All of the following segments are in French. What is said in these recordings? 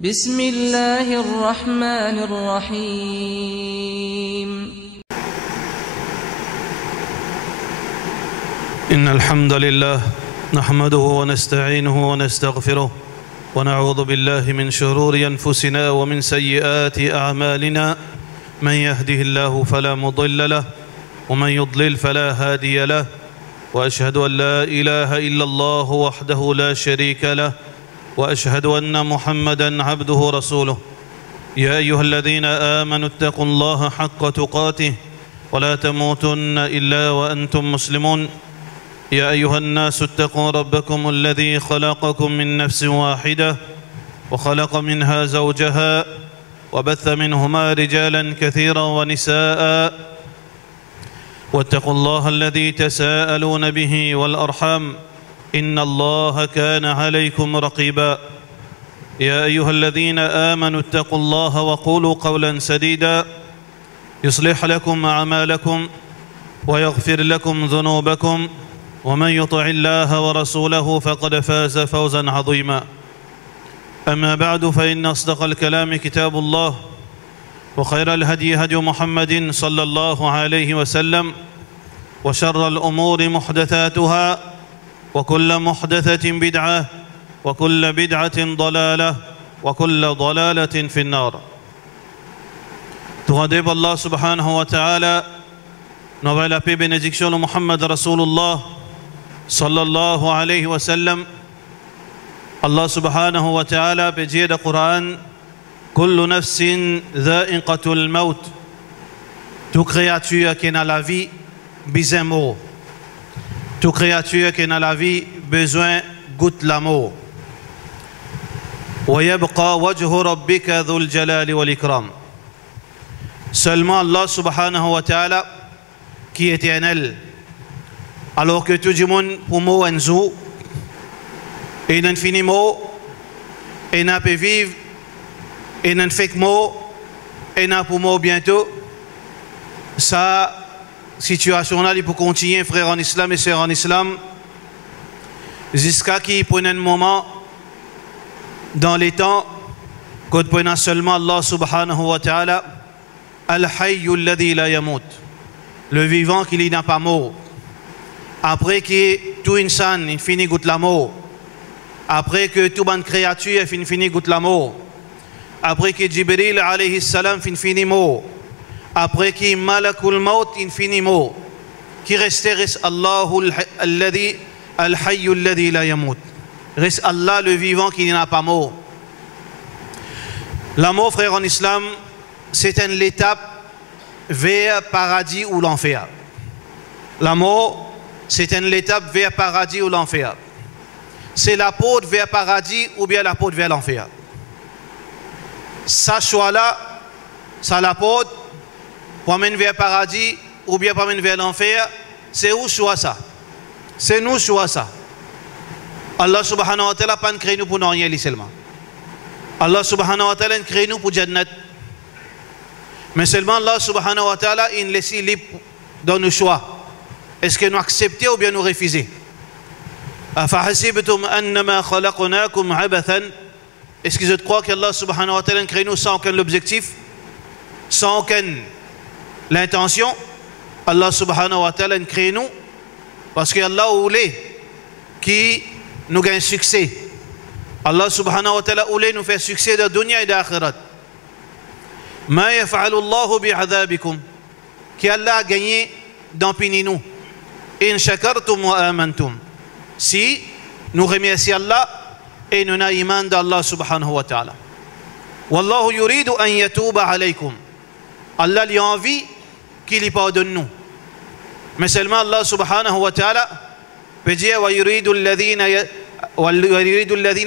بسم الله الرحمن الرحيم. إن الحمد لله نحمده ونستعينه ونستغفره ونعوذ بالله من شرور أنفسنا ومن سيئات أعمالنا. من يهده الله فلا مضل له ومن يضلل فلا هادي له، وأشهد أن لا إله إلا الله وحده لا شريك له، وأشهد أن محمدًا عبده ورسوله. يا أيها الذين آمنوا اتقوا الله حق تقاته ولا تموتن إلا وأنتم مسلمون. يا أيها الناس اتقوا ربكم الذي خلقكم من نفس واحدة وخلق منها زوجها وبث منهما رجالا كثيرا ونساء، واتقوا الله الذي تساءلون به والأرحام إن الله كان عليكم رقيبا. يا أيها الذين آمنوا اتقوا الله وقولوا قولا سديدا يصلح لكم أعمالكم ويغفر لكم ذنوبكم، ومن يطع الله ورسوله فقد فاز فوزا عظيما. أما بعد، فإن أصدق الكلام كتاب الله، وخير الهدي هدي محمد صلى الله عليه وسلم، وشر الأمور محدثاتها، وكل محدثة بدعة، وكل بدعة ضلالة، وكل ضلالة في النار. Tout Allah subhanahu wa ta'ala, nous la paix bénédiction de Muhammad Rasulullah sallallahu alayhi wa sallam. Allah subhanahu wa ta'ala peut dire dans le Coran: Kullu nafsin dha'iqatul maut. Toute créature qui est dans la vie besoin mort. Toute créature qui est dans la vie besoin goûte la mort. Wa yabqa wajhu rabbika dhul jalali wal ikram. Seulement Allah subhanahu wa ta'ala qui est éternel. Alors que tout le monde pour moi en zou et n'en finit mot et n'a pas vivre et n'en fait que mot et n'a pour mot bientôt. Ça situation là il peut continuer, frères en islam et sœurs en islam, jusqu'à qu'il prenne un moment dans les temps qu'on prenne seulement Allah subhanahu wa ta'ala al-hayyu alladhi la yamut, le vivant qui n'a pas mort. Après que tout insan finit goûte la mort, après que toute bonne créature finit goûte la mort, après que Jibril alayhi salam finit mort, après que Malakul Maut finit mort, qui restait Allahu alladhi al-hayyu alladhi la yamut, reste Allah le vivant qui n'a pas mort. La mort, frère en islam, c'est une étape vers paradis ou l'enfer. La mort, c'est une étape vers paradis ou l'enfer. C'est la porte vers paradis ou bien la porte vers l'enfer. Ça choix là, ça la porte pour amener vers paradis ou bien pour amener vers l'enfer. C'est où choix ça? C'est nous choix ça. Allah subhanahu wa ta'ala pas créé nous pour non rien seulement. Allah subhanahu wa ta'ala créé nous pour Jannat. Mais seulement Allah subhanahu wa ta'ala il laisse libre dans nos choix. Est-ce que nous acceptons ou bien nous refusons? Afahasibtum annama khalaqnakum abathan. Est-ce que je crois qu'Allah subhanahu wa ta'ala crée nous sans aucun objectif, sans aucune l'intention? Allah subhanahu wa ta'ala crée nous parce que Allah voulait qui nous gagne succès. Allah subhanahu wa ta'ala voulait nous faire succès de dunya et d'akhirat. Ma yaf'alu Allahu bi'adhabikum, qui Allah a gagné dans puni nous. In shakartum wa amantum. Si nous remercions Allah et nous avons iman d'Allah subhanahu wa ta'ala. Wallahu yuridu an yatuba alaykum. Allah lui a envie qu'il y pardonne nous. Mais seulement Allah subhanahu wa ta'ala peut dire wa yuridu alladhina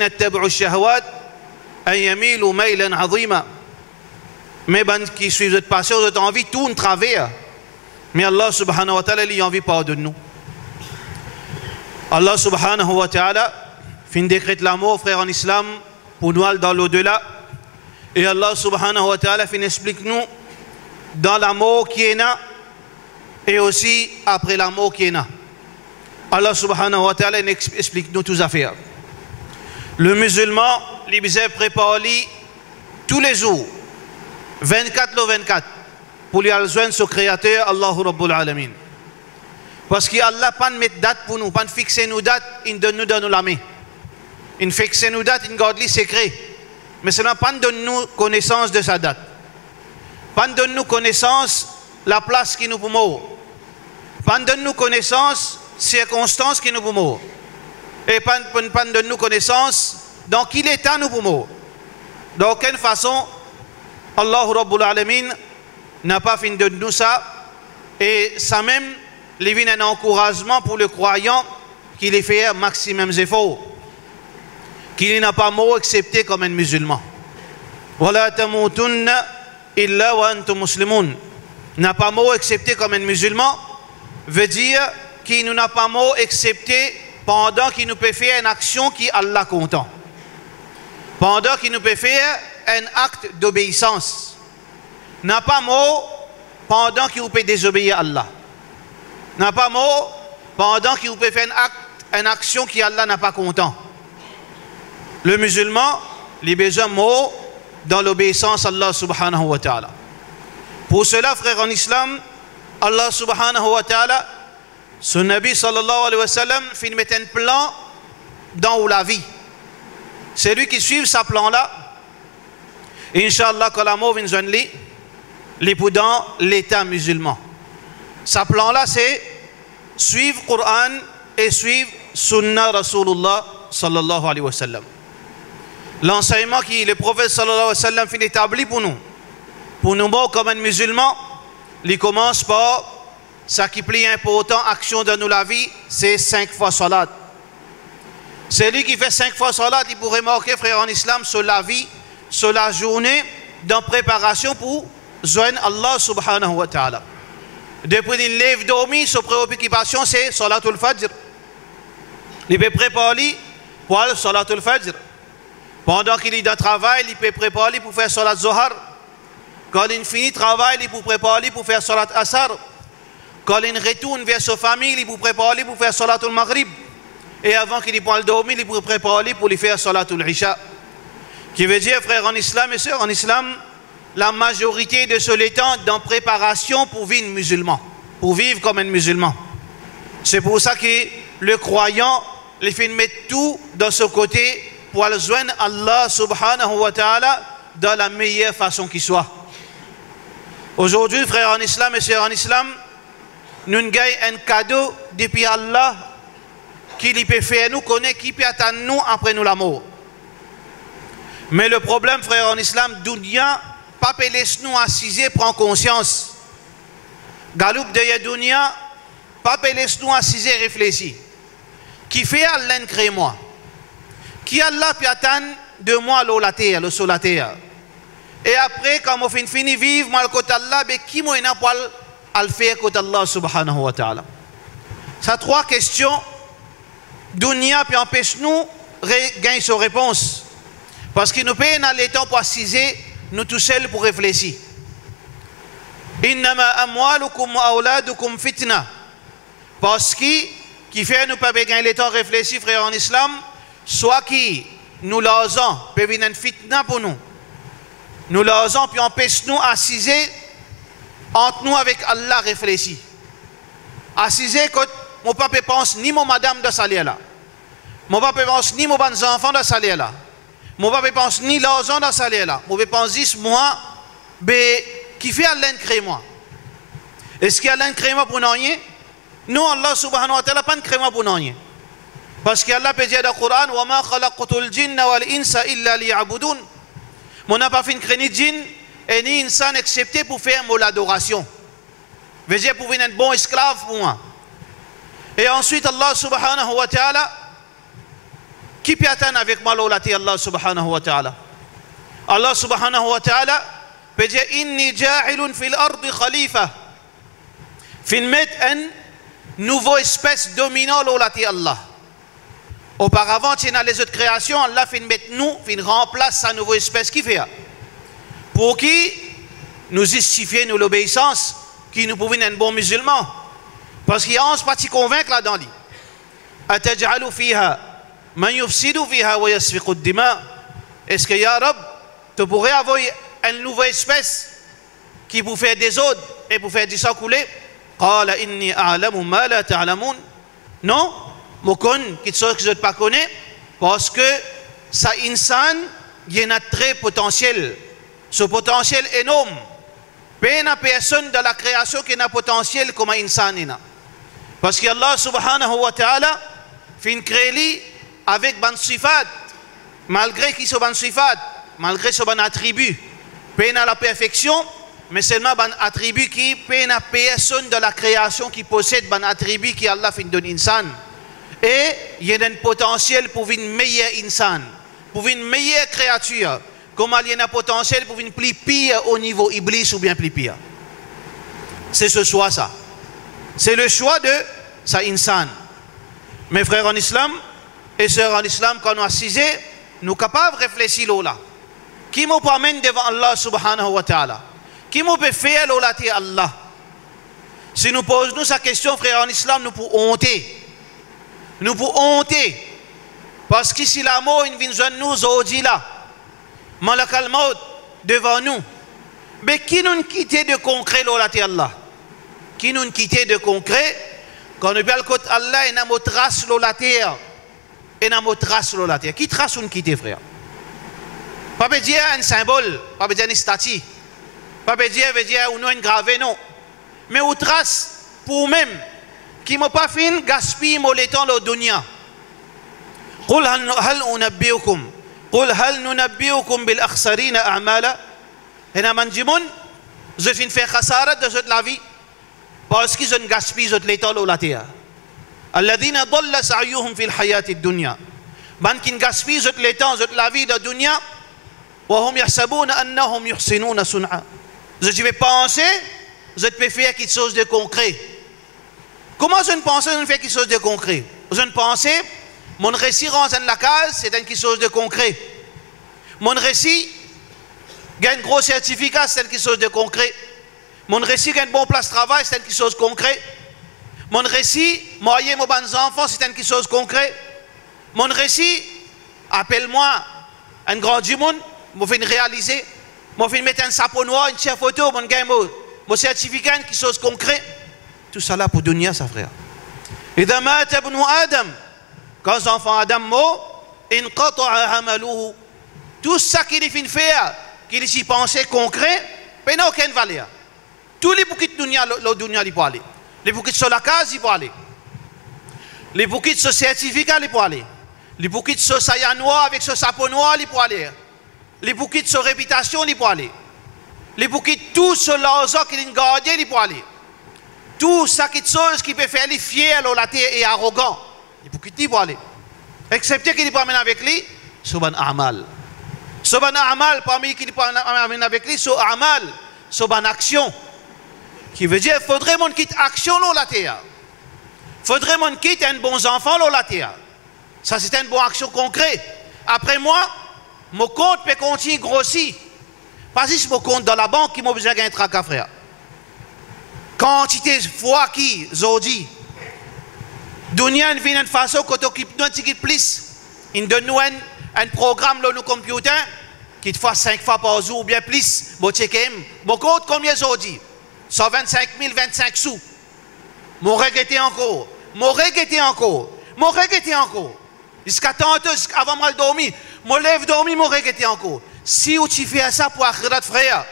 ittabu'u ash-shahawat an yamilu maylan 'azima. Mais ben qui suivent cette passion, cette envie, tout en travers. Mais Allah subhanahu wa ta'ala lui a envie pardonne nous. Allah subhanahu wa ta'ala fin décrète la mort, frère en islam, pour nous aller dans l'au-delà. Et Allah subhanahu wa ta'ala fin explique nous dans la mort qui est là et aussi après la mort qui est là. Allah subhanahu wa ta'ala explique nous toutes affaires. Le musulman, il prépare tous les jours, 24 le 24, pour lui rejoindre son créateur, Allahu Rabbul Alamin. Parce qu'Allah pas de mettre date pour nous, pas de fixer nos dates, il donne nous dans la main. Il fixe nos dates, il garde les secrets. Mais cela pas donne nous connaissance de sa date. Pas donne nous connaissance la place qui nous peut mourir. Pas donne nous connaissance circonstances qui nous peut mourir. Et pas donne nous connaissance dans quel état nous peut mourir. D'aucune façon, Allah Rabbul Alamin n'a pas fini de nous ça. Et ça même, il vient un encouragement pour le croyant qu'il ait fait un maximum d'efforts. Qu'il n'a pas mort accepté comme un musulman. Wala tamutunna illa wa antum muslimun. N'a pas mort accepté comme un musulman veut dire qu'il n'a pas mort accepté pendant qu'il nous peut faire une action qui Allah content. Pendant qu'il nous peut faire un acte d'obéissance. N'a pas mort pendant qu'il peut désobéir à Allah. N'a pas mort pendant qu'il peut faire une action qui Allah n'a pas content. Le musulman, il a besoin de mots dans l'obéissance à Allah subhanahu wa ta'ala. Pour cela, frères en islam, Allah subhanahu wa ta'ala, son Nabi sallallahu alayhi wa sallam, fait mettre un plan dans la vie. C'est lui qui suit ce plan-là. Inch'Allah, quand la mort vient de lui, dans l'état musulman. Ce plan-là, c'est suivre le Coran et suivre Sunnah Rasulullah sallallahu alayhi wa sallam. L'enseignement que le prophète sallallahu alayhi wa sallam fait établi pour nous. Pour nous, comme un musulman, il commence par ce qui est plus important, action de nous la vie, c'est 5 fois salat. C'est lui qui fait 5 fois salat, il pourrait marquer, frère en islam, sur la vie, sur la journée, dans préparation pour joindre Allah subhanahu wa ta'ala. Depuis qu'il lève dormi, sa préoccupation c'est salatul fajr. Il peut préparer pour le salatul fajr. Pendant qu'il est dans le travail, il peut préparer pour faire salat zohar. Quand il finit le travail, il peut préparer pour faire salat asar. Quand il retourne vers sa famille, il peut préparer pour faire salatul maghrib. Et avant qu'il prenne le dormir, il peut préparer pour lui faire salatul isha. Qui veut dire, frères en islam et sœurs en islam, la majorité de ce temps dans préparation pour vivre musulman, pour vivre comme un musulman. C'est pour ça que le croyant, il fait mettre tout dans ce côté pour aller joindre Allah subhanahu wa ta'ala dans la meilleure façon qui soit. Aujourd'hui, frères en islam et sœurs en islam, nous gagnons un cadeau depuis Allah qui peut faire nous connaître, qui peut attendre nous après nous la mort. Mais le problème, frères en islam, dunya, pas laisse nous assiser, prend conscience. Galoup de dunya, pas laisse nous assiser, réfléchir. Qui fait Allah crée moi? Qui Allah peut attendre de moi la terre, le sol la terre. Et après, quand on finit vivre, moi, le côté Allah, qui m'a n'a pas à le faire côté Allah subhanahu wa ta'ala. Ça, 3 questions. Dunya peut empêcher nous de gagner sa réponse. Parce qu'il nous paye dans le temps pour assiser, nous tous seuls pour réfléchir. Innama amwalukum wa auladukum fitna. Parce qui fait nous pas gagner le temps de réfléchir, frère en islam, soit qui nous l'argent peut venir une fitna pour nous. Nous l'argent puis empêche nous assiser entre nous avec Allah réfléchir. Assiser quand mon papa pense ni mon madame de salir là. Mon papa pense ni mon bons enfants de salir là. Mon papa pense ni l'argent de salir là. Mon papa pense 10 mois, mais qui fait Allah créer moi? Est-ce qu'Allah crée moi pour rien? Non, Allah subhanahu wa ta'ala pas crée moi pour rien. Parce qu'Allah peut dire dans le Coran, wa ma khalaqtul jinna wal insa illa liya'budun. On n'a pas fait une crénie de djinn et ni insan excepté pour faire mon adoration. Veut dire pour venir un bon esclave pour moi. Et ensuite Allah subhanahu wa ta'ala, qui peut attendre avec moi l'olati Allah subhanahu wa ta'ala? Allah subhanahu wa ta'ala peut dire inni ja'ilun fil ardi khalifa. Fin mettre une nouvelle espèce dominant l'olati Allah. Auparavant, dans les autres créations, Allah fait mettre nous, fin remplace sa nouvelle espèce qui fait. Pour qui nous justifier nous l'obéissance, qui nous pouvons être un bon musulman. Parce qu'il y a 11 parties convaincre là-dedans. Ataj'alu fiha man yufsidu fiha wa yasfiqu ad-dima. Est-ce que ya Rab, tu pourrais avoir une nouvelle espèce qui vous fait des autres et vous fait du sang couler. Qala inni a'lamu ma la ta'lamun. Non, je connais quelque chose que je ne pas connais parce que ça insan, il y a un très potentiel. Ce potentiel énorme. Pas une personne de la création qui a un potentiel comme un insan. Parce que Allah subhanahu wa ta'ala fait une créée avec ban sifat, malgré qu'il soit ban sifat, malgré son ban attribut. Pas la perfection, mais seulement ban attribut qui pas une personne de la création qui possède ban attribut qui Allah fait donner insan. Et il y a un potentiel pour une meilleure insan, pour une meilleure créature. Comment il y a un potentiel pour une plus pire au niveau iblis ou bien plus pire. C'est ce choix ça. C'est le choix de sa insan. Mes frères en islam et sœurs en islam, quand nous assisons, nous sommes capables de réfléchir là. Qui nous amène devant Allah subhanahu wa ta'ala? Qui nous peut faire là Allah? Si nous posons cette question, frères en islam, nous pouvons honter. Nous pouvons honter. Parce que si la mort vient nous aujourd'hui là, malakal maut devant nous, mais qui nous quitte de concret là Allah? Qui nous quitte de concret? Quand nous parlons de Allah, il y a une trace sur la terre. Il y a une trace sur la terre. Qui trace ou quitte, frère? Pas veut dire un symbole, pas veut dire une statue. Pas veut dire une gravée, non. Mais une trace pour même qui m'a pas fait gaspiller mon temps dans le dunya. قل هل أنبئكم قل هل ننبئكم بالأخسرين أعمالا. هنا من جمون je viens faire khasara de toute la vie parce qu'ils ont gaspillé toute temps dans la terre. الذين ضل سعيهم في الحياة الدنيا. من qui gaspille toute temps toute la vie de dunya. وهم يحسبون أنهم يحسنون صنعا. Je vais penser, je peux faire quelque chose de concret. Comment je ne pense que je fais quelque chose de concret? Je ne pense mon récit rentre dans la case, c'est quelque chose de concret. Mon récit gagne un gros certificat, c'est quelque chose de concret. Mon récit gagne une bonne place de travail, c'est quelque chose de concret. Mon récit, marier mes bons enfants, c'est quelque chose de concret. Mon récit, appelle-moi un grand du monde, je vais réaliser. Je vais mettre un sapot noir, une chère photo, mon certificat, quelque chose de concret. Tout ça là pour dunya, ça frère. Et dans ma tabnu Adam, quand les enfants Adam mort, inqata'a amaluhu. Tout ça qu'il fait faire, qu'il y pensait concret, mais n'a aucune valeur. Tous les bouquets de dunya, le dunya, ils peuvent aller. Les bouquets sur la case, ils peuvent aller. Les bouquets sur certificat, ils peuvent aller. Les bouquets sur saïa noir avec ce sapot noir, ils peuvent aller. Les bouquets sur réputation, ils peuvent aller. Les bouquets tout sur l'argent qu'il a gardé, ils peuvent aller. Tout ça qui peut faire les fiers, la terre et arrogant. Il faut qu'il peuvent aller. Excepté qu'il peut amener avec lui, Soban Amal. Soban Amal, parmi qui peut amener avec lui, Soban Amal, Soban Action. Qui veut dire, il faudrait mon quitte action la terre. Il faudrait mon quitte un bon enfant la terre. Ça, c'est une bonne action concrète. Après moi, mon compte peut continuer grossir. Pas si mon compte dans la banque qui m'a besoin d'un tracas, frère. Quantité de fois qui, Zodi, Dunia vient d'une façon qu'on t'occupe d'un petit plus. Il donne nous un programme dans nos computers qui te fait 5 fois par jour ou bien plus. Bon, mon compte combien Zodi? 125 000, 25 sous. Mon regretté encore. Mon regretté encore. Mon regretté encore. Jusqu'à tantôt, avant de dormir. Mon lève dormir, mon regretté encore. Si tu fais ça pour akhirat, frère,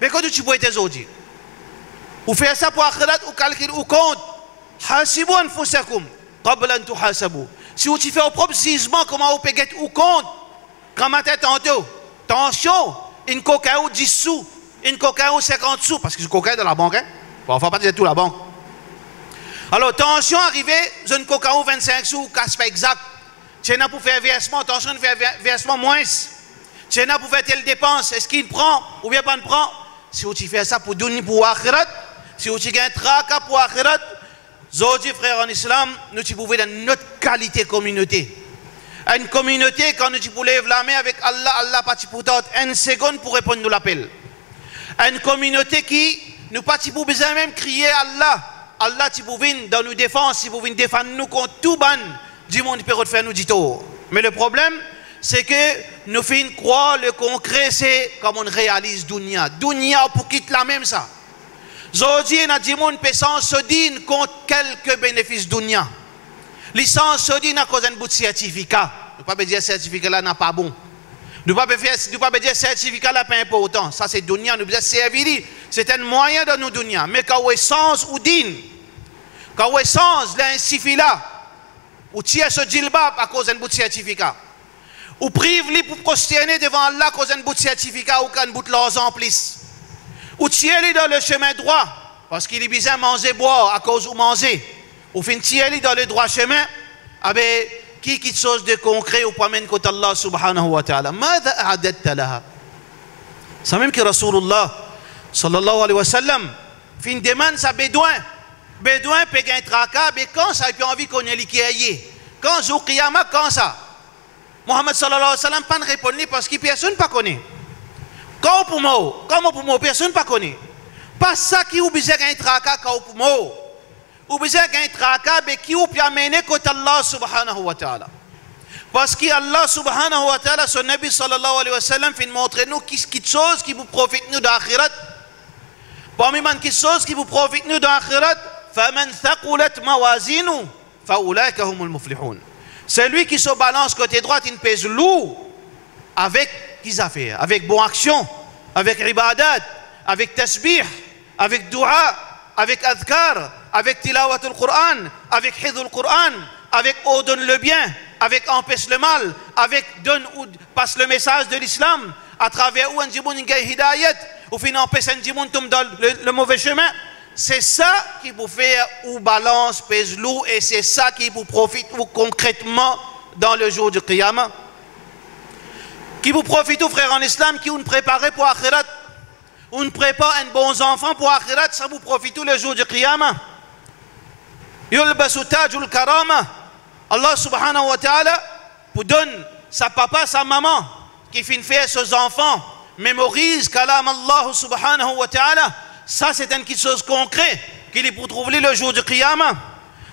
mais quand tu peux être Zodi? Ou faire ça pour akhirat ou calcul ou compte. Hasibu anfusakum qabla an tuhasabu. Si vous faites au propre jugement, comment vous pouvez ou compte? Quand matin tantôt, attention, une cocaïne 10 sous, une cocaïne 50 sous, parce que je cocaïne dans la banque, hein? Bon, on ne va pas dire tout la banque. Alors, attention, arrivé, j'ai une cocaïne 25 sous, casse pas exact. Tu as pour faire versement, attention de faire versement moins. Tu as pour faire telle dépense, est-ce qu'il prend ou bien pas ne prend? Si vous faites ça pour donner pour akhirat, si vous avez un tracas pour akhirat, Zodi, frère en islam, nous pouvons dans notre qualité communauté. Une communauté, quand nous pouvons lever la main avec Allah, Allah pas pour une seconde pour répondre à l'appel. Une communauté qui, nous pas pour besoin même crier Allah. Allah, tu pouvons dans nos défenses, tu pouvons défendre nous contre tout ban du monde qui peut faire nous dit tout. Mais le problème, c'est que nous faisons croire le concret, c'est comme on réalise Dunia. Dunia pour quitter la même ça. Aujourd'hui, on a dit qu'on peut s'en se dire contre quelques bénéfices Dunia. Licence se dit à cause d'un bout de certificat. Nous ne pouvons pas dire que le certificat là n'est pas bon. Nous ne pouvons pas dire que le certificat là n'est pas important. Ça c'est Dunia, nous devons servir. C'est un moyen de nous Dunia. Mais quand on est sens ou din, quand on est sens, l'insifi là, ou tire ce djilbab à cause d'un bout de certificat. Ou prive-les pour prosterner devant Allah à cause d'un bout de certificat ou qu'un bout de l'argent en plus. Ou tire-les dans le chemin droit, parce qu'il est besoin de manger, boire à cause où manger. Ou fin tire-les dans le droit chemin, avec qui quelque chose de concret ou pas même côté Allah subhanahu wa ta'ala. ماذا أعددت لها? C'est même que Rasulullah sallallahu alayhi wa sallam fin demande sa bédouin. Bédouin peut gagner tracas, mais quand ça, il a envie qu'on ait l'ikiyé. Quand jour Qiyamah, quand ça? Mohammed sallallahu alayhi wa sallam pas de répondre parce que personne ne connaît. Quand pour moi, personne ne connaît. Pas ça qui oblige à gagner tracas quand pour moi. Oblige à gagner tracas, mais qui ou peut amener côté Allah subhanahu wa ta'ala. Parce que Allah subhanahu wa ta'ala, son Nabi sallallahu alayhi wa sallam, fait montrer nous quelque chose qui vous profite nous d'akhirat. Parmi les quelque chose qui vous profite nous d'akhirat, فَمَنْ ثَقُلَتْ مَوَازِينُ فَأُولَٰئِكَ هُمُ الْمُفْلِحُونَ. C'est lui qui se balance côté droit, il pèse lourd avec qu'ils affaires, avec bonne action, avec ibadat, avec tasbih, avec dua, avec adhkar, avec tilawat al-Qur'an, avec hidh al-Qur'an, avec ordonne le bien, avec empêche le mal, avec donne ou passe le message de l'islam, à travers où un djiboun ngay hidayat, ou fin empêche un djiboun tombe dans le mauvais chemin. C'est ça qui vous fait ou balance, pèse lourd, et c'est ça qui vous profite ou concrètement dans le jour du Qiyamah. Qui vous profite, ou frère en islam, qui vous préparez pour Akhirat, ou ne prépare un bon enfant pour Akhirat, ça vous profite tout le jour du Qiyamah. Yulbasu tajul karama. Allah subhanahu wa ta'ala vous donne sa papa, sa maman, qui finit faire ses enfants, mémorise kalam Allah subhanahu wa ta'ala. Ça, c'est quelque chose de concret qu'il est pour trouver le jour du Qiyamah.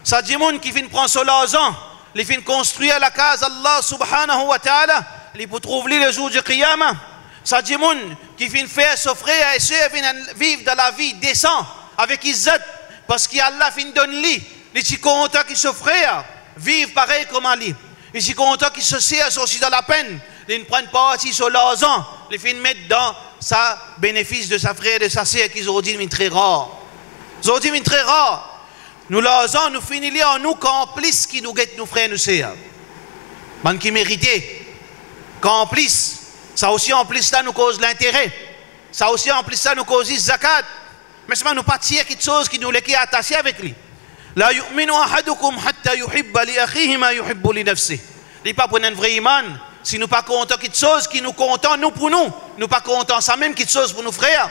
Ça dit moun qui vient prendre son argent, il vient construire la case Allah subhanahu wa ta'ala, il est pour trouver le jour du Qiyamah. Ça dit moun qui vient faire son frère et soeur vivre dans la vie décente avec izzat, parce qu'Allah vient donner lui. Il est content que son frère vive pareil comme Ali. Il est content que ce sert aussi dans la peine. Il ne prend pas parti sur l'argent, il vient mettre dans sa bénéfice de sa frère et de sa sœur qui aujourd'hui est très rare. Aujourd'hui est très rare. Nous l'argent nous finissons en nous complices qui nous guettent nos frères et nos sœurs. Man qui méritait. Complices. Ça aussi en plus là nous cause l'intérêt. Ça aussi en plus là nous cause zakat. Mais c'est nous pas tirer quelque chose qui nous les attaché avec lui. La yu'minu ahadukum hatta yuhibba li akhihi ma yuhibbu li nafsihi. Il pas pour un vrai iman. Si nous pas contents quelque chose qui nous content nous pour nous, nous pas contents ça même quelque chose pour nos frères.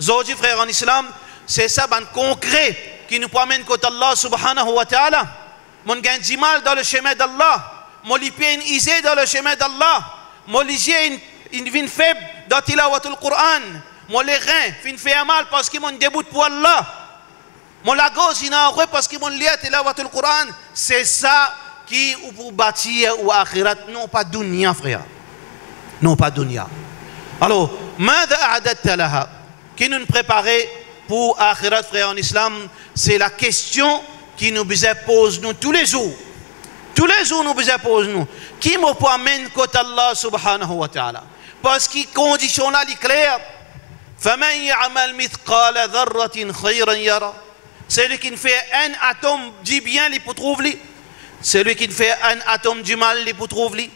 Aujourd'hui frères en islam, c'est ça ben concret qui nous promène côté Allah subhanahu wa ta'ala. Mon gagne du mal dans le chemin d'Allah, mon lipien isé dans le chemin d'Allah, mon ligier une vie faible dans tilawatul Qur'an, mon les reins fin fait mal parce qu'ils m'ont débout pour Allah. Mon la gauche il a parce qu'ils m'ont lié tilawatul Qur'an, c'est ça qui ou pour bâtir ou akhirat, non pas dunya frère, non pas dunya. Alors, ماذا أعددت لها qui nous préparer pour akhirat frère en islam, c'est la question qui nous pose nous tous les jours. Tous les jours nous pose nous. Qui me amène côté Allah subhanahu wa ta'ala? Parce que condition là est claire. فَمَنْ يَعْمَلْ مِثْقَالَ ذَرَّةٍ خَيْرًا يَرَى. Celui qui fait un atome du bien, il peut trouver. Celui qui fait un atome du mal, il peut trouver.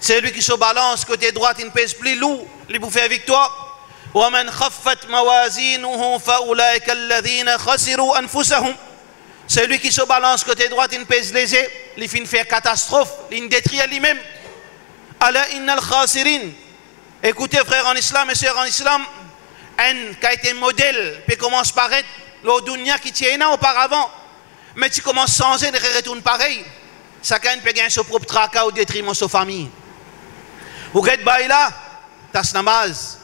Celui qui se balance côté droit, il ne pèse plus lourd, il peut faire victoire. وَمَنْ خَفَّتْ مَوَازِينُهُ فَأُولَٰئِكَ الَّذِينَ خَسِرُوا أَنفُسَهُمْ. Celui qui se balance côté droit, il ne pèse léger, il finit faire catastrophe, il détruit lui-même. Ala innal khasirin. Écoutez frères en islam et sœurs en islam, un qui a été modèle peut commencer par être le dunya qui tient auparavant, mais tu commences à changer de retourner pareil. Chacun peut gagner son propre tracas au détriment de sa famille. Vous êtes là, tas namaz.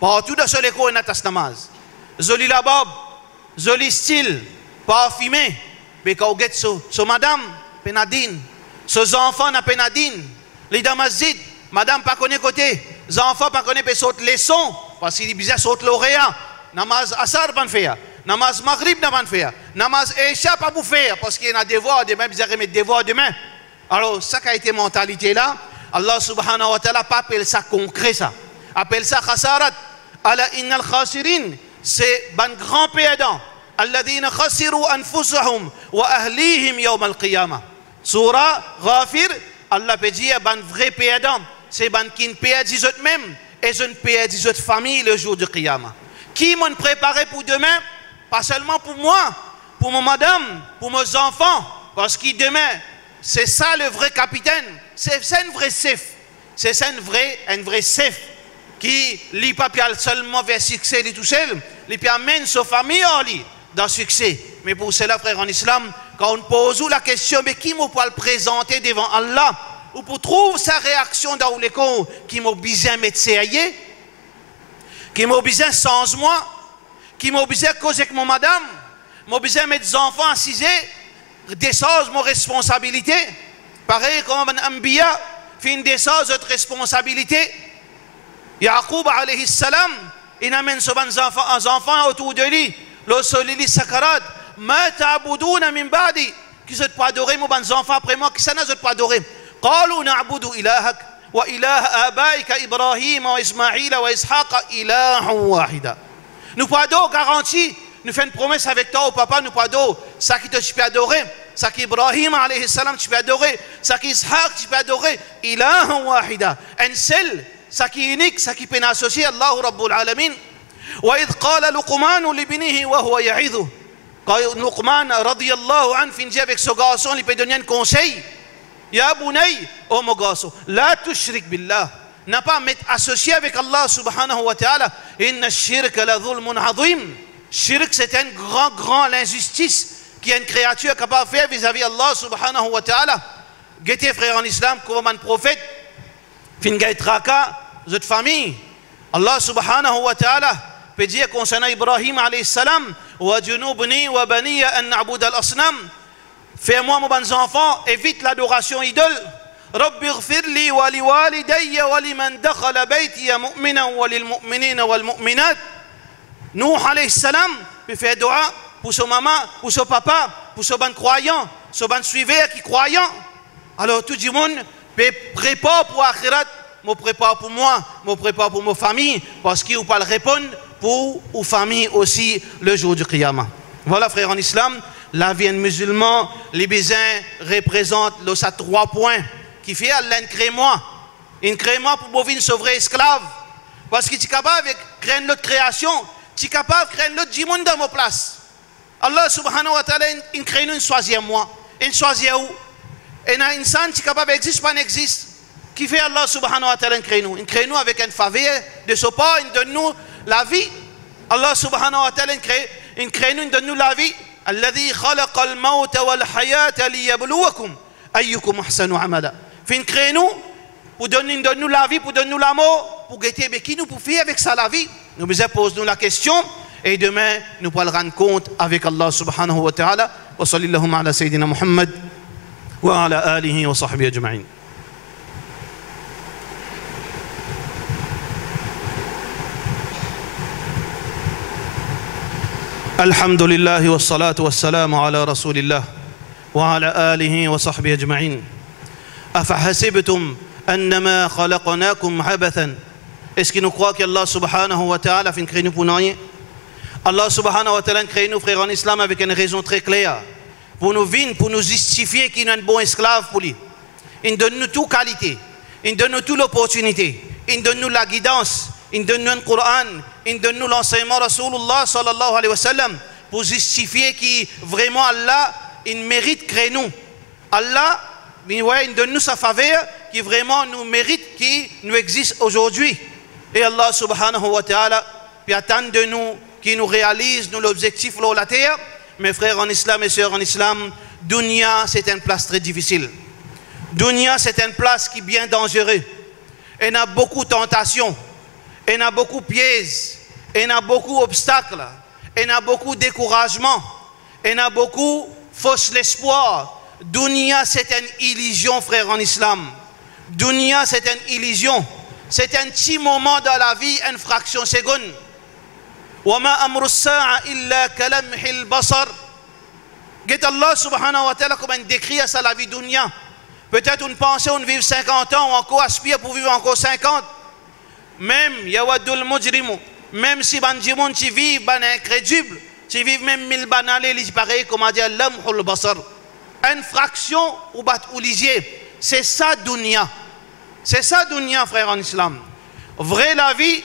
Partout dans ce école, il y a tas namaz. Joli la barbe, joli style, parfumé. Mais quand vous êtes sur madame, penadine. Ses enfants, na penadine. Les damasjid, madame pas connaît côté, les enfants pas connaît pas sauter leçon, parce qu'il bizarre sauter lauréat, namaz asar pas faire, namaz maghrib pas faire, namaz isha pas pour faire, parce qu'il y a des devoirs demain, bizarre remettre devoirs demain. Alors ça qui a été mentalité là, Allah subhanahu wa ta'ala pas appelle ça concret ça, appelle ça khasarat. Ala innal khasirin, c'est ban grand perdant. Alladhina khasiru anfusahum wa ahlihim yawm al-qiyamah. Surah Ghafir, Allah peut dire ban vrai perdant, c'est ban qui ne perd des autres même et je ne perd des autres familles le jour du qiyamah. Qui m'ont préparé pour demain? Pas seulement pour moi, pour mon madame, pour mes enfants, parce que demain, c'est ça le vrai capitaine, c'est ça une vraie chef, c'est ça une vraie chef qui lit pas seulement vers succès tout seul, il amène sa famille dans le succès. Mais pour cela, frère en islam, quand on pose la question, mais qui m'a pas le présenter devant Allah, ou pour trouver sa réaction dans les cas, qui m'a besoin de mettre sérieux, qui m'a besoin sans moi, qui m'a besoin de causer avec mon madame, m'a besoin de mettre des enfants assisés, descendre mon responsabilité. Pareil comme un ambiya, fait une descente de responsabilité. Yaqub alayhi salam, il amène ses enfants autour de lui. Lorsqu'il dit sakarat, ma ta'buduna min ba'di, qui ne pas adorer mes enfants après moi, qui ça n'a pas adorer. Qalu na'budu ilahak wa ilaha abaika Ibrahim wa Ismaïl wa Ishaq ilahan wahida. Nous pas adorer garantie, nous faisons une promesse avec toi au papa, nous pas adorer ça qui te tu peux adorer, ça qui Ibrahim alayhi salam tu peux adorer, ça qui Ishaq tu peux adorer, ilahan wahida. Un seul ça qui est unique, ça qui peut associer Allah Rabbul Alamin. Wa idh qala Luqman libnihi wa huwa ya'idhu. Quand Luqman radiyallahu anhu finit avec ce garçon, il peut donner un conseil. Ya bunay, oh mon garçon, la tushrik billah. N'a pas mettre associé avec Allah subhanahu wa ta'ala. Inna shirka la dhulmun azim. Shirk c'est une grande injustice qui est une créature capable de faire vis-à-vis Allah subhanahu wa ta'ala. Guettez frère en islam, comme un prophète. Fin gaïtraka, votre famille. Allah subhanahu wa ta'ala peut dire concernant Ibrahim alayhi salam, wa junubni wa baniya an na'bud al-asnam. Fais-moi mes bons enfants, évite l'adoration idole. Rabbi ighfir li wa li walidayya wa liman dakhala baytiya mu'minan wa lil mu'minina wal mu'minat. Nuh alayhi salam peut faire dua pour son maman, pour son papa, pour son bon croyant, son bon suiveur qui croyant. Alors tout le monde prépare pour l'akhirat, me prépare pour moi, me prépare pour ma famille, parce qu'il ne peut pas répondre pour la famille aussi le jour du Qiyamah. Voilà frère en islam, la vie musulman, les besoins représentent ces 3 points qui fait Allah une crée-moi pour bovine sauver esclave, parce que tu es capable de créer notre création, tu es capable de créer notre monde dans ma place. Allah subhanahu wa ta'ala il crée une choisie moi, une choisie où? Et un insan qui est capable d'exister, pas n'existe. Qui fait Allah subhanahu wa ta'ala crée nous? Il crée nous avec une faveur de ce pas, il donne nous la vie. Allah subhanahu wa ta'ala il crée nous, il donne nous la vie. Alladhi khalaqa al-mawta wal hayata liyabluwakum ayyukum ahsanu amala. Il crée nous pour donner nous la vie, pour donner nous la mort, pour guetter qui nous pour faire avec ça la vie. Nous besoin poser nous la question et demain nous pourrons rendre compte avec Allah subhanahu wa ta'ala. Wa sallallahu ala sayyidina Muhammad wa ala alihi wa sahbihi ajma'in. الحمد لله والصلاة والسلام على رسول الله وعلى آله وصحبه أجمعين أفحسبتم أنما خلقناكم عبثا. Est-ce que nous croyons qu'Allah subhanahu wa ta'ala fait créer nous pour rien? Allah subhanahu wa ta'ala crée nous frères en islam avec une raison très claire pour nous vivre, pour nous justifier qu'il est un bon esclave pour lui. Il donne nous toute qualité, il donne nous toute l'opportunité, il donne nous la guidance, il donne nous le Coran, il donne nous l'enseignement Rasulullah sallallahu alayhi wa sallam pour justifier que vraiment Allah il mérite créer nous. Allah il donne nous sa faveur qui vraiment nous mérite qui nous existe aujourd'hui. Et Allah subhanahu wa ta'ala puis attend de nous qui nous réalise nous l'objectif sur la terre. Mes frères en islam et sœurs en islam, Dunya c'est une place très difficile. Dunya c'est une place qui est bien dangereuse. Il y a beaucoup de tentations. Il y a beaucoup de pièges, il y a beaucoup d'obstacles, il y a beaucoup de découragement, il y a beaucoup de fausses espoirs. Dunya, c'est une illusion, frère, en islam. Dunya, c'est une illusion. C'est un petit moment dans la vie, une fraction seconde. وَمَا أَمْرُ السَّاعَةِ إِلَّا كَلَمْحِ الْبَصَرِ. Get Allah subhanahu wa ta'ala comme on décrit ça la vie dunya. Peut-être une pensée, on vit 50 ans, ou encore aspire pour vivre encore 50. Même, yawadul mujrimu, même si banjimoun tu vis, ban incrédule, tu vis même 1000 banales, il paraît, comme a dit l'amhul basar. Une fraction ou bat ou lisier. C'est ça dunya. C'est ça dunya, frère en islam. Vrai la vie,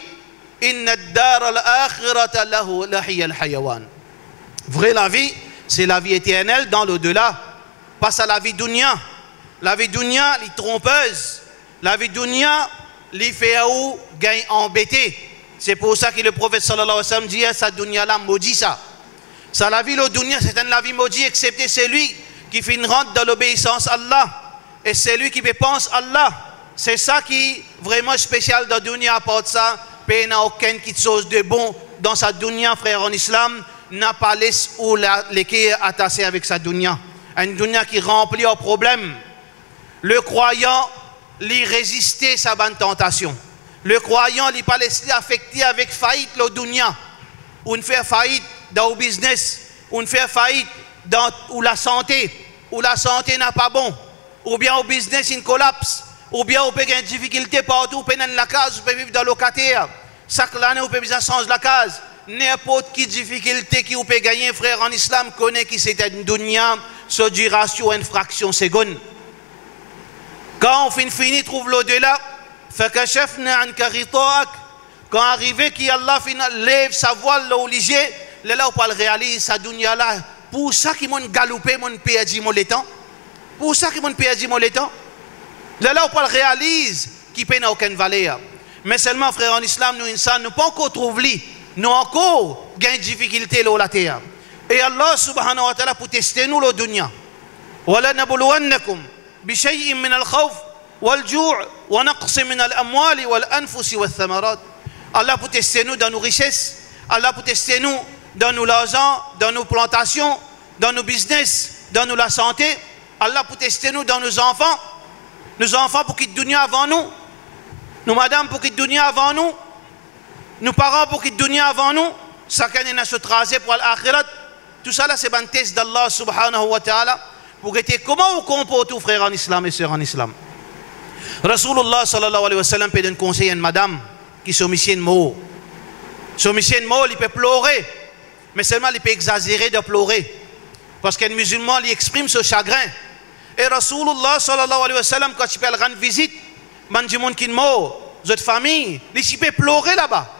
inna ad-dar al-akhirata lahu lahiya al-hayawan. Vrai la vie, c'est la vie éternelle dans l'au-delà. Pas à la vie dunya. La vie dunya, les trompeuse. La vie dunya, les fait ou gagne embêté. C'est pour ça que le prophète sallallahu alayhi wa sallam dit sa dunya là maudit ça. Ça la vie le dunya, c'est une la vie maudit excepté celui qui fait une rente dans l'obéissance à Allah. Et c'est lui qui pense Allah. C'est ça qui est vraiment spécial dans dunya apporte ça. Il n'y a aucune chose de bon dans sa dunya, frère en islam. N'a pas laissé ou les qui est attaché avec sa dunya. Une dunya qui remplit aux problèmes. Le croyant, lui résister à sa bonne tentation. Le croyant, lui pas laisser affecter avec faillite le dunya. Ou une fait faillite dans le business. Ou une fait faillite dans la santé. Ou la santé n'a pas bon. Ou bien au business, il collapse. Ou bien on peut avoir une difficulté partout. On peut dans la case, on peut vivre dans le locataire. Chaque année, on peut changer la case. N'importe quelle difficulté qui peut gagner, frère en islam, connaît qui c'est une dunya, se dira sur une fraction seconde. Quand on finit, trouve l'au-delà, quand arrivé qui Allah lève sa voile au ligier, là on peut réaliser sa dunya là. Pour ça qu'ils m'ont galopé, mon perdu mon temps. Pour ça qu'ils m'ont perdu mon temps. Là on peut réaliser qu'il n'a aucune valeur. Mais seulement, frère en islam, nous, insan, nous pas encore trouvé, nous encore gain difficulté là la terre. Et Allah subhanahu wa ta'ala pour tester nous le dunya. Wala nabluwannakum bi shay'in min al-khawf wal-ju' wa naqs min al-amwali wal-anfus wath-thamarat. Allah pour tester nous dans nos richesses, Allah pour tester nous dans nos l'argent, dans nos plantations, dans nos business, dans nos la santé. Allah pour tester nous dans nos enfants pour qu'ils dunya avant nous. Nos madames pour qu'ils dunya avant nous. Nos parents pour qu'ils dunya avant nous. Chacun est se tracer pour l'akhirat. Tout ça là c'est un test d'Allah subhanahu wa ta'ala pour guetter comment on comporte tout frère en islam et sœurs en islam. Rasulullah sallallahu alayhi wa sallam peut donner conseil à une madame qui se mission mot. Se mission mot, il peut pleurer, mais seulement il peut exagérer de pleurer. Parce qu'un musulman il exprime ce chagrin. Et Rasulullah sallallahu alayhi wa sallam quand il peut rendre visite, man du monde qui est mort, votre famille, il peut pleurer là-bas.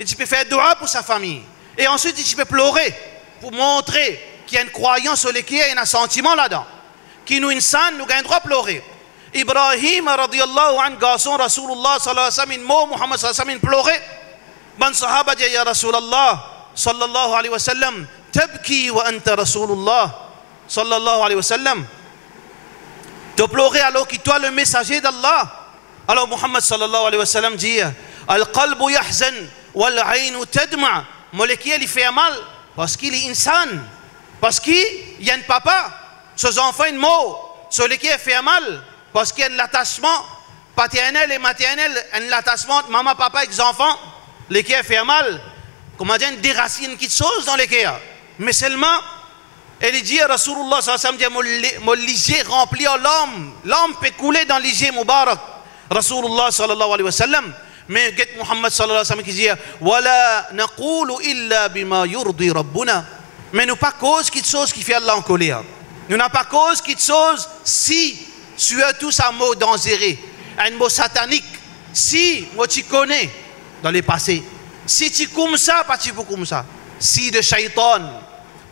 Il peut faire dua pour sa famille. Et ensuite il peut pleurer pour montrer qu'il y a une croyance sur laquelle il y a un sentiment là-dedans. Qui nous insan, nous gagne droit à pleurer. Ibrahim radiyallahu anhu, garçon Rasulullah sallallahu alayhi wa sallam, mot Muhammad sallallahu alayhi wa sallam pleurait. Ban sahaba dit ya Rasulallah sallallahu alayhi wa sallam, tabki wa anta Rasulullah sallallahu alayhi wa sallam. De pleurer alors qu'il toi le messager d'Allah. Alors Muhammad sallallahu alayhi wa sallam dit al-qalbu yahzan wal-aynu tadma. Molékiel il fait mal parce qu'il est insan. Parce qu'il y a un papa, ses enfants une mort, sur lequel fait mal parce qu'il y a un attachement paternel et maternel, un attachement maman, papa avec les enfants, lesquels fait mal. Comment dire, des racines qui sont dans lesquels. Mais seulement, elle dit Rasulullah sallallahu alayhi wa sallam, mon ligier rempli à l'homme. L'homme peut couler dans le ligier Mubarak. Rasulullah sallallahu alayhi wa sallam. Mais get Muhammad sallallahu alayhi wa sallam qui dit Wala naqulu illa bima yurdi rabbuna. Mais nous pas cause quelque chose qui fait Allah en colère. Nous n'avons pas cause quelque chose si surtout un mot dangereux, un mot satanique. Si moi tu connais dans le passé, si tu comme ça, pas tu peux comme ça. Si de shaitan,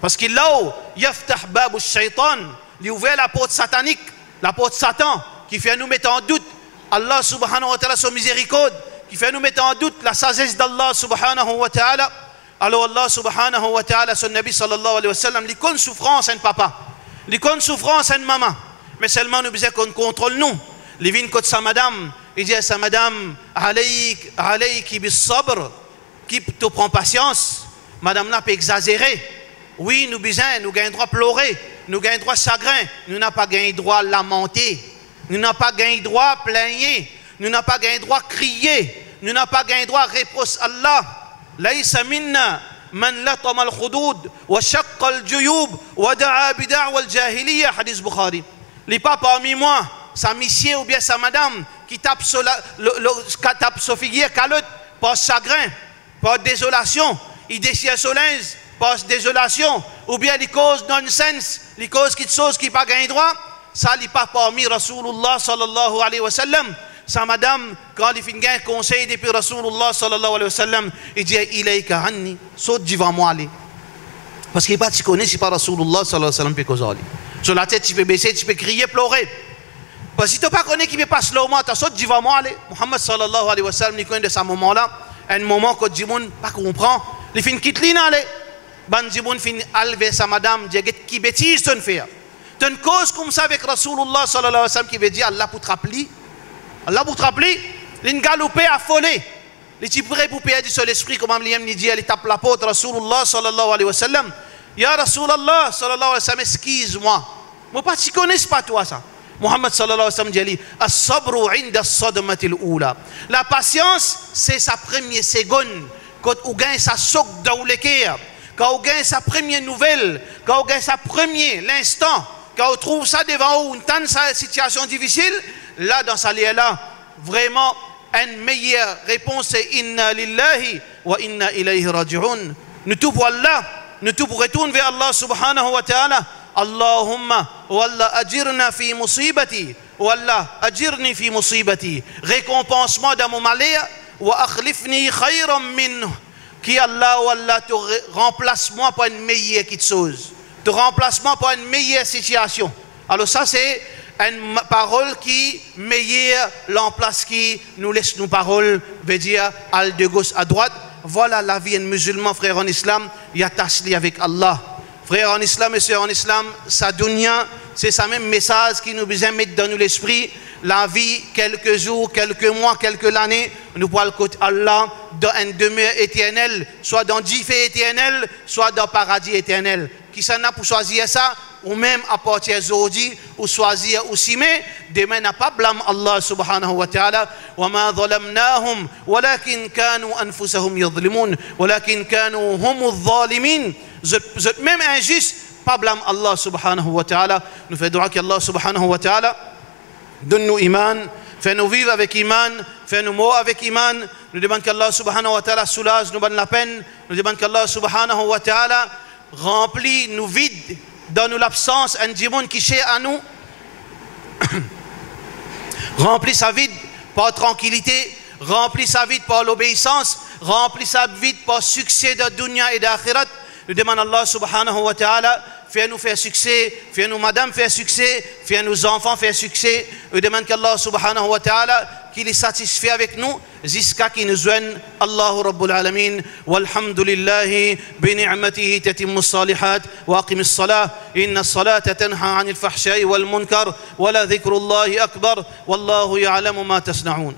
parce que là où yaftah babu shaitan, il ouvre la porte satanique, la porte Satan, qui fait nous mettre en doute Allah subhanahu wa ta'ala son miséricorde, qui fait nous mettre en doute la sagesse d'Allah subhanahu wa ta'ala. Alors Allah subhanahu wa ta'ala, son Nabi sallallahu alayhi wa sallam, il connaît souffrance à un papa, il connaît souffrance à une maman, mais seulement nous besoin qu'on contrôle nous. Il vient contre sa madame, il dit à sa madame, alayki bis sabr, qui te prend patience. Madame n'a pas exagéré. Oui, nous besoin, nous gagnons droit à pleurer, nous gagnons droit à chagrin, nous n'avons pas gagné droit à lamenter, nous n'avons pas gagné droit à plaigner, nous n'avons pas gagné droit à crier, nous n'avons pas gagné droit à reprocher Allah. Laïsa minna man latama al-khudud wa shaqqa al-juyub wa da'a bid'a al-jahiliya, hadith Bukhari. Les pas parmi moi, sa monsieur ou bien sa madame qui tape sur figuier calotte par chagrin, par désolation, il déchire son linge par désolation, ou bien les causes nonsense, les causes qui choses qui pas gagné droit, ça n'est pas parmi Rasulullah sallallahu alayhi wa sallam. Sa madame, quand il finit un conseil depuis Rasulullah sallallahu alayhi wa sallam, il dit ilayka anni, saute devant moi aller. Parce qu'il n'est pas tu connais, c'est pas Rasulullah sallallahu alayhi wa sallam qui cause aller. Sur la tête, tu peux baisser, tu peux crier, pleurer. Parce que si tu n'as pas connu qui me passe là au moins, tu sautes devant moi aller. Muhammad sallallahu alayhi wa sallam, il connaît de ce moment-là, un moment que le monde pas comprend, il finit quitte l'in aller. Ban Jimoun fin alver sa madame, dit qui bêtise tu fais. Tu une cause comme ça avec Rasulullah sallallahu alayhi wa sallam qui veut dire Allah pour te rappeler. Allah pour te rappeler, l'in galopé affolé. Les types prêts pour payer du seul esprit, comme Amliyam dit, elle tape la porte Rasulullah sallallahu alayhi wa sallam. Ya Rasulullah sallallahu alayhi wa sallam, excuse-moi. Moi pas tu connais pas toi ça. Muhammad sallallahu alayhi wa sallam dit as-sabru 'inda as-sadmati al-ula. La patience, c'est sa première seconde quand on gagne sa soque dans le cœur. Quand on gagne sa première nouvelle, quand on gagne sa première, l'instant, quand on trouve ça devant vous, une sa situation difficile, là, dans sa lieu-là, vraiment, une meilleure réponse, c'est Inna lillahi wa inna ilayhi raji'un. Nous tout pour Allah, nous tout pour retourner vers Allah subhanahu wa ta'ala. Allahumma, wallah ajirna fi musibati, wallah ajirni fi musibati. Récompensement dans mon malheur, wa akhlifni khayran minhu. Qui Allah ou Allah te remplace-moi par une meilleure chose, te remplace-moi par une meilleure situation. Alors ça c'est une parole qui meilleure l'emplace qui nous laisse nos paroles, veut dire al de gauche à droite. Voilà la vie d'un musulman, frère en islam, il y a tasli avec Allah. Frère en islam et sœurs en islam, sa dunya, c'est ça même message qui nous besoin mettre dans nous l'esprit. La vie, quelques jours, quelques mois, quelques années, nous pourrons le côté Allah dans un demeure éternel, soit dans 10 fées éternel, soit dans paradis éternel. Qui s'en a pour choisir ça, ou même à partir d'aujourd'hui, ou choisir aussi, mais demain n'a pas blâme Allah subhanahu wa ta'ala. Wa ma zalamnahum, walakin kanu anfusahum yadhlimun, walakin kanu humuz zalimin. Vous êtes même injuste, pas blâme Allah subhanahu wa ta'ala. Nous faisons droit qu'Allah subhanahu wa ta'ala donne-nous iman, fais-nous vivre avec iman, fais-nous mourir avec iman. Nous demandons qu'Allah subhanahu wa ta'ala soulage, nous donne la peine. Nous demandons qu'Allah subhanahu wa ta'ala remplit, nous vide, donne-nous l'absence, un démon qui cherche à nous. Remplit sa vie par tranquillité, remplit sa vie par l'obéissance, remplit sa vie par succès de dunya et d'akhirat. Nous demandons Allah subhanahu wa ta'ala, fais-nous faire succès, fais-nous madame faire succès, fais-nous enfants faire succès. Nous demandons qu'Allah subhanahu wa ta'ala qu'il est satisfait avec nous jusqu'à qu'il nous joigne. Allahu Rabbul Alamin. Walhamdulillahi bi ni'matihi tatimmu salihat wa aqimis salah. Inna as-salata tanha 'anil fahsha'i wal munkar wa la dhikrullahi akbar. Wallahu ya'lamu ma tasna'un.